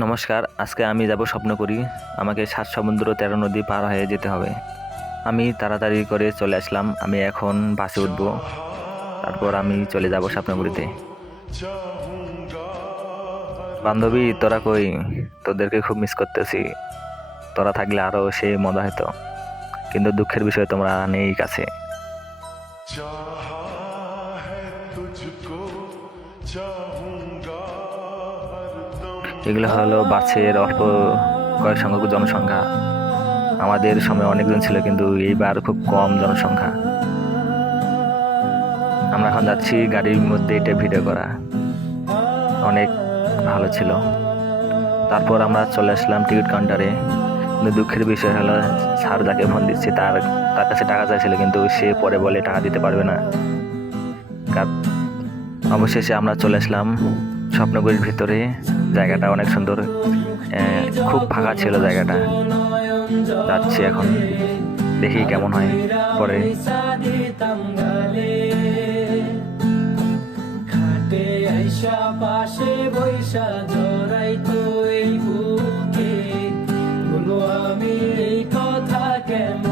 নমস্কার, আজকে আমি যাব স্বপ্ন করি আমাকে সাত সমুদ্র তেরো নদী পার হয়ে যেতে হবে। আমি তাড়াতাড়ি করে চলে আসলাম, আমি এখন বাসে উঠবো। তারপর আমি চলে যাব স্বপ্নপুরীতে। বান্ধবী, তোরা কই? তোদেরকে খুব মিস করতেছি। তোরা থাকলে আরও সে মজা হতো। কিন্তু দুঃখের বিষয় তোমরা নেই কাছে। এগুলো হলো বাসের অল্প কয়েক সংখ্যক জনসংখ্যা। আমাদের সময় অনেকজন ছিল, কিন্তু এইবার খুব কম জনসংখ্যা। আমরা এখন যাচ্ছি গাড়ির মধ্যে এটা ভিডিও করা। অনেক ভালো ছিল। তারপর আমরা চলে আসলাম টিকিট কাউন্টারে। কিন্তু দুঃখের বিষয় হলো, স্যার যাকে ফোন দিচ্ছে, তার তার কাছে টাকা চাইছিল, কিন্তু সে পরে বলে টাকা দিতে পারবে না। অবশেষে আমরা চলে আসলাম স্বপ্নগুলির ভিতরে। জায়গাটা অনেক সুন্দর। খুব ফাঁকা ছিল জায়গাটা। যাচ্ছি এখন। দেখি কেমন হয় পরে। পাশে বৈশা জড়াই তুই বুকে। বলো আমি এই কথা কেমনে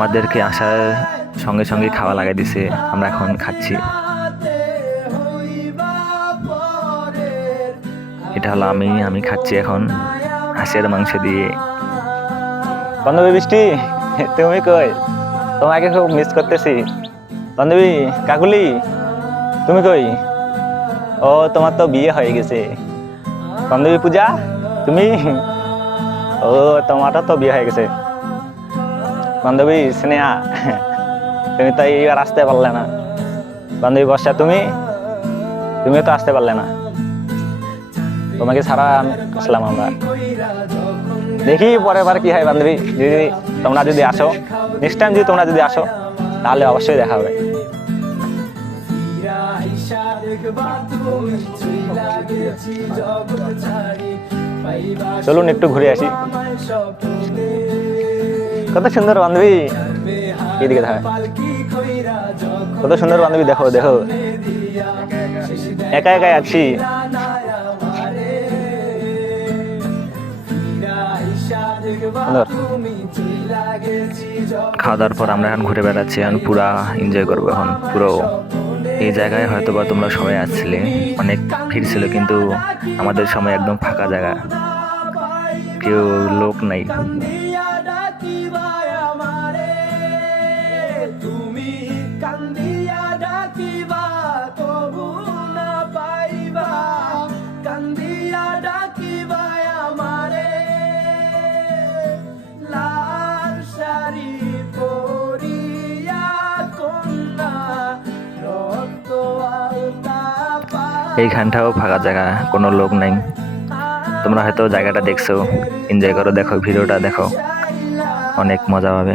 আমাদেরকে আসার সঙ্গে সঙ্গে খাওয়া লাগাই দিছে, আমরা এখন খাচ্ছি। এটা হলো আমি আমি খাচ্ছি এখন হাঁসের মাংস দিয়ে। বান্ধবী বৃষ্টি, তুমি কই? তোমাকে খুব মিস করতেছি। বান্ধবী, কাকুলি, তুমি কই? ও, তোমার তো বিয়ে হয়ে গেছে। বান্ধবী পূজা, তুমি? ও তোমারও তো বিয়ে হয়ে গেছে। বান্ধবী স্নেহা, তুমি তো এইবার আসতে পারলে না। বান্ধবী বর্ষা, তুমি? তুমিও তো আসতে পারলে না। তোমাকে ছাড়া আসলাম আমরা। দেখি পরের বার কি হয় বান্ধবী। যদি তোমরা যদি আসো নেক্সট টাইম যদি তোমরা যদি আসো, তাহলে অবশ্যই দেখা হবে। চলুন একটু ঘুরে আসি। কত সুন্দর বান্ধবী এদিকে দেখা। কত সুন্দর বান্ধবী, দেখো দেখো। একা একাই আছি। খাওয়া দাওয়ার পর আমরা এখন ঘুরে বেড়াচ্ছি, এখন পুরা এনজয় করব এখন। পুরো এই জায়গায় হয়তো বা তোমরা সবাই আসছিলে অনেক ভিড় ছিল, কিন্তু আমাদের সময় একদম ফাঁকা জায়গা। কেউ লোক নাই। এইখানটাও ফাঁকা জায়গা, কোনো লোক নাই। তোমরা হয়তো জায়গাটা দেখছ। এনজয় করো, দেখো, ভিডিওটা দেখো। অনেক মজা পাবে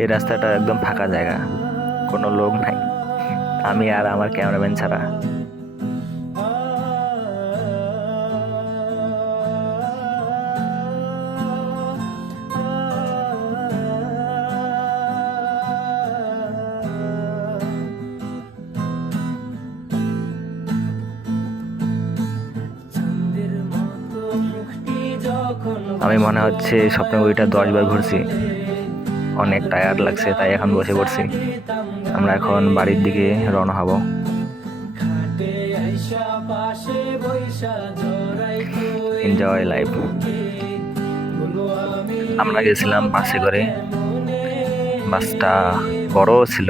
এই রাস্তাটা একদম ফাঁকা জায়গা। কোনো লোক নাই। আমি আর আমার ক্যামেরাম্যান ছাড়া। আমি মনে হচ্ছে স্বপ্নগুড়িটা দশবার ঘুরছি। অনেক টায়ার্ড লাগছে, তাই এখন বসে পড়ছি। আমরা এখন বাড়ির দিকে রওনা হব। এনজয় লাইফ আমরা গেছিলাম বাসে করে। বাসটা বড় ছিল।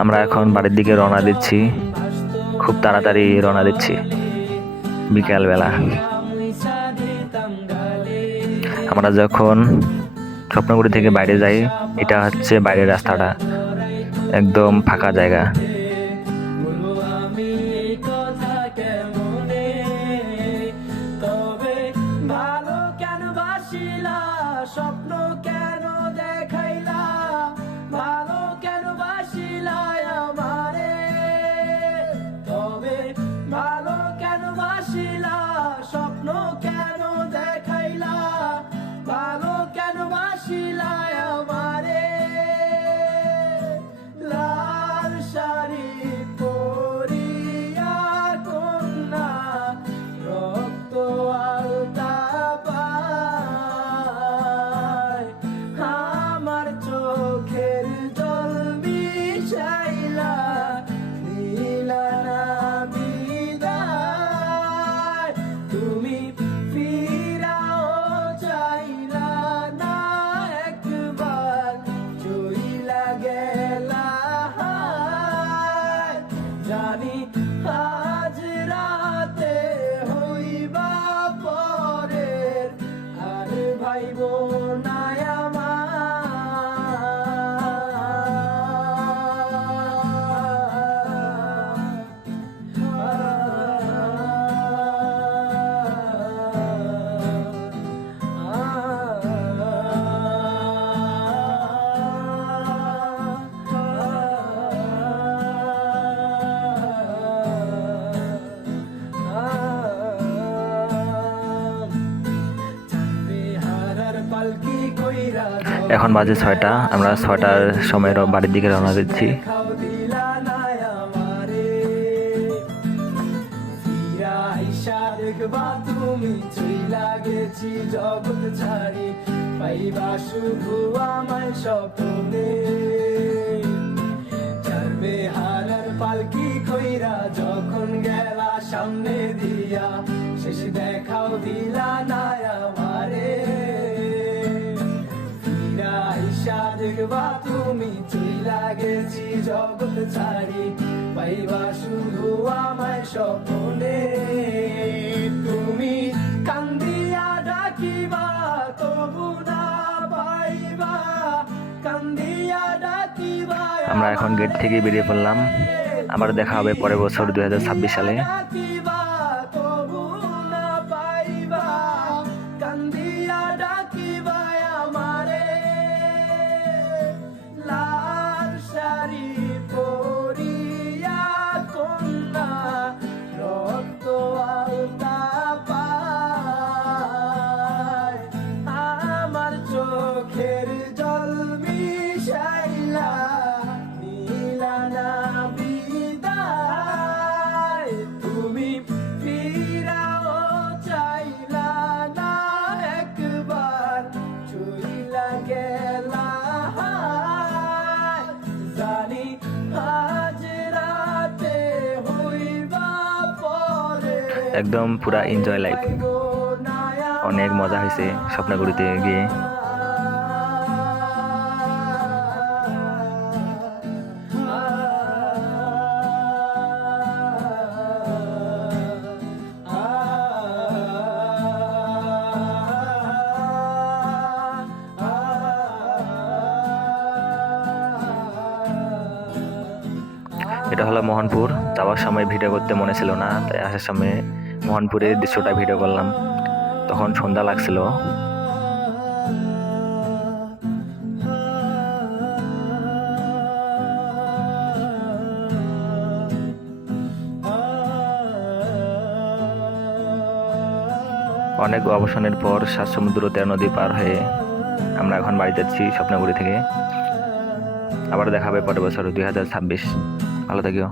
আমরা এখন বাড়ির দিকে রওনা দিচ্ছি। খুব তাড়াতাড়ি রওনা দিচ্ছি। বিকালবেলা। আমরা যখন স্বপ্নগুড়ি থেকে বাইরে যাই এটা হচ্ছে বাইরের রাস্তাটা। একদম ফাঁকা জায়গা। এখন বাজে ছয়টা, আমরা ছয়টার সময় বাড়ির দিকে রওনা দিচ্ছি। তুমি জগৎ ছাড়ি পালকি কইরা যখন গেলা সামনে দিয়া, শেষ দেখাও দিলা না তুমি চইলা গেছি জগৎ ছাড়ি পাইবা শুধু আমায় স্বপ্নে। তুমি কান্দিয়া ডাকিবা তবু না পাইবা। কান্দিয়া ডাকিবা আমরা এখন গেট থেকে বেরিয়ে পড়লাম। আবার দেখা হবে পরের বছর দুই হাজার ছাব্বিশ সালে। একদম পুরা এনজয় লাইফ অনেক মজা হয়েছে স্বপ্নগুড়িতে গিয়ে। এটা হলো মোহনপুর। যাওয়ার সময় ভিডিও করতে মনে ছিল না, তাই আসার সময় মোহনপুরের দৃশ্যটা ভিডিও করলাম। তখন সন্ধ্যা লাগছিল। অনেক অবসানের পর সাত সমুদ্র তেরো নদী পার হয়ে আমরা এখন বাড়ি যাচ্ছি স্বপ্নগুড়ি থেকে। আবার দেখা হবে পরের বছর দুই হাজার ছাব্বিশ। ভালো থাকিও।